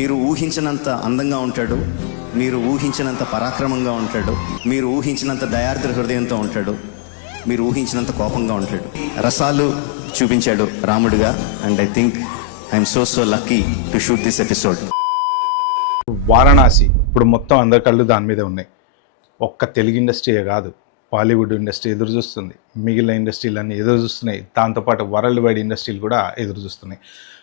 మీరు ఊహించినంత అందంగా ఉంటాడు, మీరు ఊహించినంత పరాక్రమంగా ఉంటాడు, మీరు ఊహించినంత దయార్ద్ర హృదయంతో ఉంటాడు, మీరు ఊహించినంత కోపంగా ఉంటాడు. రసాలు చూపించాడు రాముడిగా. And I think I'm so lucky to shoot this episode. Varanasi ఇప్పుడు మొత్తం అందరి కళ్ళు దాని మీద ఉన్నాయి. ఒక్క తెలుగు ఇండస్ట్రీయే కాదు, బాలీవుడ్ ఇండస్ట్రీ ఎదురు చూస్తుంది, మిగిలిన ఇండస్ట్రీలన్నీ ఎదురు చూస్తున్నాయి, దాంతోపాటు వరల్డ్ వైడ్ ఇండస్ట్రీలు కూడా ఎదురు చూస్తున్నాయి.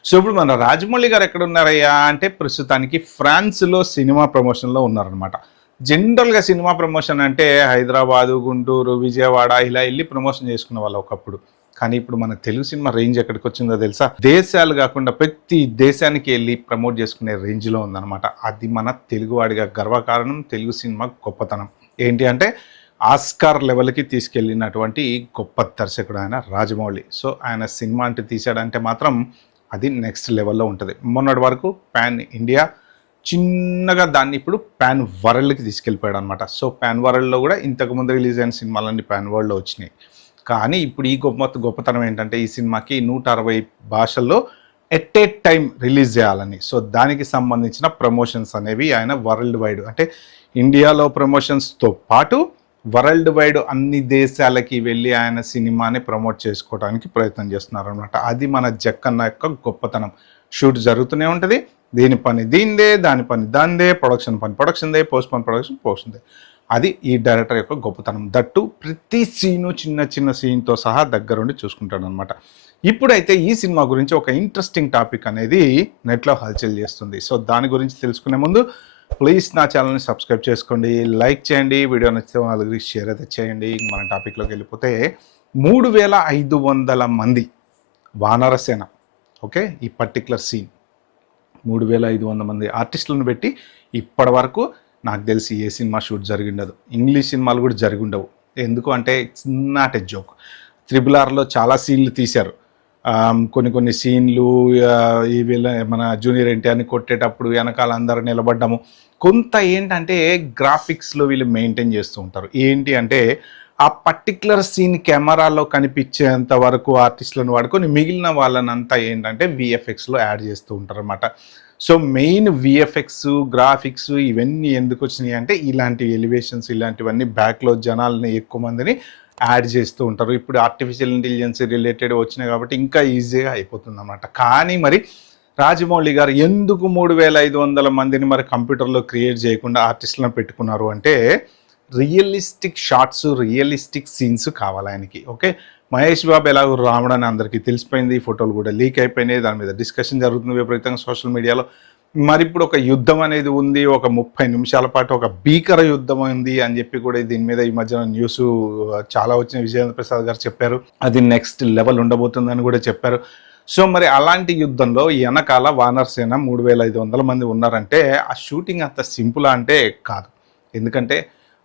సో ఇప్పుడు మన రాజమౌళి గారు ఎక్కడ ఉన్నారయ్యా అంటే ప్రస్తుతానికి ఫ్రాన్స్లో సినిమా ప్రమోషన్లో ఉన్నారనమాట. జనరల్గా సినిమా ప్రమోషన్ అంటే హైదరాబాదు, గుంటూరు, విజయవాడ ఇలా వెళ్ళి ప్రమోషన్ చేసుకునే వాళ్ళు ఒకప్పుడు. కానీ ఇప్పుడు మన తెలుగు సినిమా రేంజ్ ఎక్కడికి వచ్చిందో తెలుసా? దేశాలు కాకుండా ప్రతి దేశానికి వెళ్ళి ప్రమోట్ చేసుకునే రేంజ్లో ఉందన్నమాట. అది మన తెలుగువాడిగా గర్వకారణం, తెలుగు సినిమా గొప్పతనం. ఏంటి అంటే ఆస్కార్ లెవెల్కి తీసుకెళ్ళినటువంటి గొప్ప దర్శకుడు ఆయన రాజమౌళి. సో ఆయన సినిమా అంటే తీసాడంటే మాత్రం అది నెక్స్ట్ లెవెల్లో ఉంటుంది. మొన్నటి వరకు పాన్ ఇండియా, చిన్నగా దాన్ని ఇప్పుడు పాన్ వరల్డ్కి తీసుకెళ్ళిపోయాడు అనమాట. సో పాన్ వరల్డ్లో కూడా ఇంతకుముందు రిలీజ్ అయిన సినిమాలన్నీ పాన్ వరల్డ్లో వచ్చినాయి. కానీ ఇప్పుడు ఈ గొప్పతనం ఏంటంటే ఈ సినిమాకి 160 భాషల్లో ఎట్ ఏ టైం రిలీజ్ చేయాలని. సో దానికి సంబంధించిన ప్రమోషన్స్ అనేవి ఆయన వరల్డ్ వైడ్, అంటే ఇండియాలో ప్రమోషన్స్తో పాటు వరల్డ్ వైడ్ అన్ని దేశాలకి వెళ్ళి ఆయన సినిమాని ప్రమోట్ చేసుకోవడానికి ప్రయత్నం చేస్తున్నారు అనమాట. అది మన జక్కన్న యొక్క గొప్పతనం. షూట్ జరుగుతూనే ఉంటుంది, దీని పని దీనిదే, దాని పని దానిదే, ప్రొడక్షన్ పని ప్రొడక్షన్దే, పోస్ట్ పని పోస్ట్దే. అది ఈ డైరెక్టర్ యొక్క గొప్పతనం. దట్టు ప్రతి సీను చిన్న సీన్తో సహా దగ్గరుండి చూసుకుంటాడు అనమాట. ఇప్పుడైతే ఈ సినిమా గురించి ఒక ఇంట్రెస్టింగ్ టాపిక్ అనేది నెట్లో హల్చల్ చేస్తుంది. సో దాని గురించి తెలుసుకునే ముందు ప్లీజ్ నా ఛానల్ని సబ్స్క్రైబ్ చేసుకోండి, లైక్ చేయండి, వీడియో నచ్చితే వాళ్ళకి షేర్ అయితే చేయండి. మన టాపిక్లోకి వెళ్ళిపోతే 3500 మంది వానరసేన, ఓకే, ఈ పర్టికులర్ సీన్ 3500 మంది ఆర్టిస్టులను పెట్టి ఇప్పటి వరకు నాకు తెలిసి ఏ సినిమా షూట్ జరిగిండదు. ఇంగ్లీష్ సినిమాలు కూడా జరిగి ఉండవు. ఎందుకు అంటే ఇట్స్ నాట్ ఎ జోక్. RRRలో చాలా సీన్లు తీశారు. కొన్ని సీన్లు ఈ వీళ్ళ మన జూనియర్ ఎన్టీఆర్ని కొట్టేటప్పుడు వెనకాల అందరూ నిలబడ్డాము. కొంత ఏంటంటే గ్రాఫిక్స్లో వీళ్ళు మెయింటైన్ చేస్తూ ఉంటారు. ఏంటి అంటే ఆ పర్టికులర్ సీన్ కెమెరాలో కనిపించేంత వరకు ఆర్టిస్టులను వాడుకొని మిగిలిన వాళ్ళనంతా ఏంటంటే VFXలో యాడ్ చేస్తూ ఉంటారు అన్నమాట. సో మెయిన్ VFX, గ్రాఫిక్స్ ఇవన్నీ ఎందుకు వచ్చినాయి అంటే ఇలాంటి ఎలివేషన్స్ ఇలాంటివన్నీ బ్యాక్లో జనాలని ఎక్కువ మందిని యాడ్ చేస్తూ ఉంటారు. ఇప్పుడు ఆర్టిఫిషియల్ ఇంటెలిజెన్స్ రిలేటెడ్ వచ్చినాయి కాబట్టి ఇంకా ఈజీగా అయిపోతుంది అన్నమాట. కానీ మరి రాజమౌళి గారు ఎందుకు 3500 మందిని మరి కంప్యూటర్లో క్రియేట్ చేయకుండా ఆర్టిస్టులను పెట్టుకున్నారు అంటే రియలిస్టిక్ షార్ట్స్, రియలిస్టిక్ సీన్స్ కావాలి ఆయనకి. ఓకే, మహేష్ బాబు ఎలాగో రావడం అని అందరికీ తెలిసిపోయింది, ఫోటోలు కూడా లీక్ అయిపోయినాయి, దాని మీద డిస్కషన్ జరుగుతుంది విపరీతంగా సోషల్ మీడియాలో. మరి ఇప్పుడు ఒక యుద్ధం అనేది ఉంది, ఒక 30 నిమిషాల పాటు ఒక భీకర యుద్ధం ఉంది అని చెప్పి కూడా దీని మీద ఈ మధ్యన న్యూస్ చాలా వచ్చిన విజయేంద్ర ప్రసాద్ గారు చెప్పారు. అది నెక్స్ట్ లెవెల్ ఉండబోతుందని కూడా చెప్పారు. సో మరి అలాంటి యుద్ధంలో వెనకాల వానరసేన 3500 మంది ఉన్నారంటే ఆ షూటింగ్ అంత సింపుల్ అంటే కాదు. ఎందుకంటే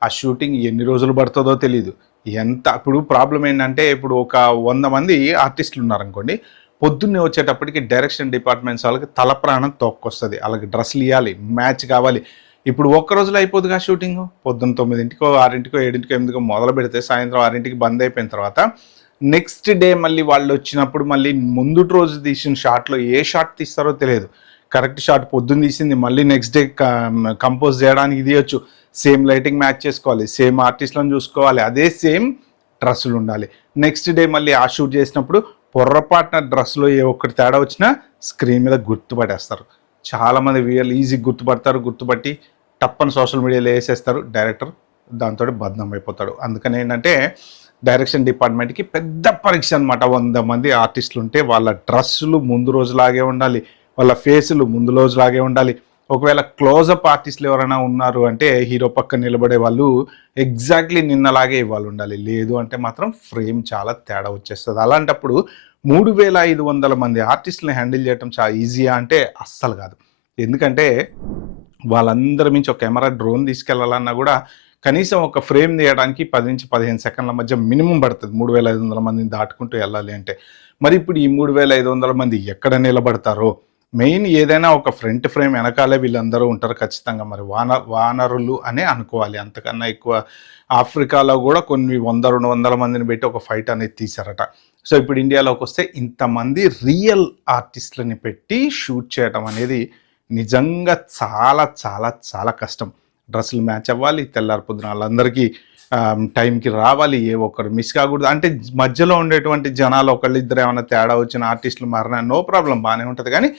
ఆ షూటింగ్ ఎన్ని రోజులు పడుతుందో తెలియదు. ఇప్పుడు ప్రాబ్లం ఏంటంటే ఇప్పుడు ఒక 100 మంది ఆర్టిస్టులు ఉన్నారనుకోండి, పొద్దున్నే వచ్చేటప్పటికి డైరెక్షన్ డిపార్ట్మెంట్స్ వాళ్ళకి తల ప్రాణం తోక్కొస్తుంది. వాళ్ళకి డ్రెస్సులు ఇవ్వాలి, మ్యాచ్ కావాలి. ఇప్పుడు ఒక్క రోజులో అయిపోతుందిగా షూటింగ్. పొద్దున్న 9కో 6కో 7కో 8కో మొదలు పెడితే సాయంత్రం 6కి బంద్ అయిపోయిన తర్వాత నెక్స్ట్ డే మళ్ళీ వాళ్ళు వచ్చినప్పుడు మళ్ళీ ముందుటి రోజు తీసిన షాట్లో ఏ షాట్ తీస్తారో తెలియదు. కరెక్ట్ షాట్ పొద్దున్న తీసింది మళ్ళీ నెక్స్ట్ డే కంపోజ్ చేయడానికి తీయొచ్చు. సేమ్ లైటింగ్ మ్యాచ్ చేసుకోవాలి, సేమ్ ఆర్టిస్ట్లను చూసుకోవాలి, అదే సేమ్ డ్రెస్సులు ఉండాలి. నెక్స్ట్ డే మళ్ళీ ఆ షూట్ చేసినప్పుడు పొర్రపాటున డ్రెస్సులో ఏ ఒక్కటి తేడా వచ్చినా స్క్రీన్ మీద గుర్తుపట్టేస్తారు. చాలామంది వీళ్ళు ఈజీగా గుర్తుపట్టి టప్పని సోషల్ మీడియాలో వేసేస్తారు. డైరెక్టర్ దాంతో బద్నాం అయిపోతాడు. అందుకని ఏంటంటే డైరెక్షన్ డిపార్ట్మెంట్కి పెద్ద పరీక్ష అనమాట. 100 మంది ఆర్టిస్టులు ఉంటే వాళ్ళ డ్రెస్సులు ముందు రోజులాగే ఉండాలి, వాళ్ళ ఫేసులు ముందు రోజులాగే ఉండాలి. ఒకవేళ క్లోజప్ ఆర్టిస్టులు ఎవరైనా ఉన్నారు అంటే హీరో పక్కన నిలబడే వాళ్ళు ఎగ్జాక్ట్లీ నిన్నలాగే ఇవ్వాలి ఉండాలి. లేదు అంటే మాత్రం ఫ్రేమ్ చాలా తేడా వచ్చేస్తుంది. అలాంటప్పుడు 3500 మంది ఆర్టిస్టులను హ్యాండిల్ చేయడం చాలా ఈజీయా అంటే అస్సలు కాదు. ఎందుకంటే వాళ్ళందరి మించి ఒక కెమెరా డ్రోన్ తీసుకెళ్లాలన్నా కూడా కనీసం ఒక ఫ్రేమ్ తీయడానికి 10 నుంచి 15 సెకండ్ల మధ్య మినిమం పడుతుంది 3500 మందిని దాటుకుంటూ వెళ్ళాలి అంటే. మరి ఇప్పుడు ఈ 3500 మంది ఎక్కడ నిలబడతారో, మెయిన్ ఏదైనా ఒక ఫ్రంట్ ఫ్రేమ్ వెనకాలే వీళ్ళందరూ ఉంటారు ఖచ్చితంగా. మరి వానరులు అనే అనుకోవాలి. అంతకన్నా ఎక్కువ ఆఫ్రికాలో కూడా కొన్ని 100-200 మందిని పెట్టి ఒక ఫైట్ అనేది తీశారట. సో ఇప్పుడు ఇండియాలోకి వస్తే ఇంతమంది రియల్ ఆర్టిస్టులని పెట్టి షూట్ చేయడం అనేది నిజంగా చాలా చాలా చాలా కష్టం. డ్రెస్సులు మ్యాచ్ అవ్వాలి, తెల్లారి పొద్దున వాళ్ళందరికీ టైంకి రావాలి, ఏ ఒక్కరు మిస్ కాకూడదు. అంటే మధ్యలో ఉండేటువంటి జనాలు ఒకళ్ళిద్దరు ఏమైనా తేడా వచ్చిన ఆర్టిస్టులు మారినా నో ప్రాబ్లం, బాగానే ఉంటుంది. కానీ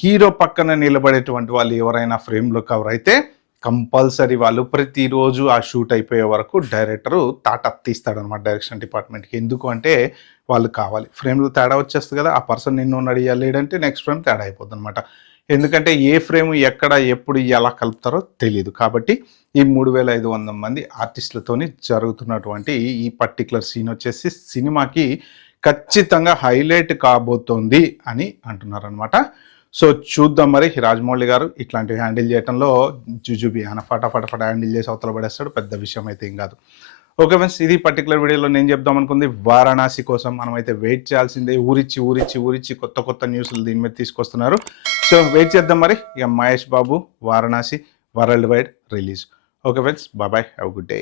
హీరో పక్కన నిలబడేటువంటి వాళ్ళు ఎవరైనా ఫ్రేమ్లో కవర్ అయితే కంపల్సరీ వాళ్ళు ప్రతిరోజు ఆ షూట్ అయిపోయే వరకు డైరెక్టరు తాటప్ తీస్తాడనమాట డైరెక్షన్ డిపార్ట్మెంట్కి. ఎందుకు అంటే వాళ్ళు కావాలి, ఫ్రేమ్లో తేడా వచ్చేస్తుంది కదా, ఆ పర్సన్ నిన్ను నడియా లేడంటే నెక్స్ట్ ఫ్రేమ్ తేడా అయిపోద్ది అనమాట. ఎందుకంటే ఏ ఫ్రేమ్ ఎక్కడ ఎప్పుడు ఎలా కలుపుతారో తెలియదు. కాబట్టి ఈ 3500 మంది ఆర్టిస్టులతోని జరుగుతున్నటువంటి ఈ పర్టికులర్ సీన్ వచ్చేసి సినిమాకి ఖచ్చితంగా హైలైట్ కాబోతోంది అని అంటున్నారనమాట. సో చూద్దాం మరి రాజమౌళి గారు ఇట్లాంటివి హ్యాండిల్ చేయడంలో జుజుబి ఆయన ఫటాఫట హ్యాండిల్ చేసి అవతల పడేస్తాడు, పెద్ద విషయం అయితే ఏం కాదు. ఓకే ఫ్రెండ్స్, ఇది పర్టికులర్ వీడియోలో నేను చెప్దాం అనుకుంది. వారణాసి కోసం మనమైతే వెయిట్ చేయాల్సిందే. ఊరిచ్చి కొత్త కొత్త న్యూస్లు దీని మీద తీసుకొస్తున్నారు. సో వెయిట్ చేద్దాం మరి. ఇక Mahesh Babu Varanasi world wide release. Okay friends, bye, have good day.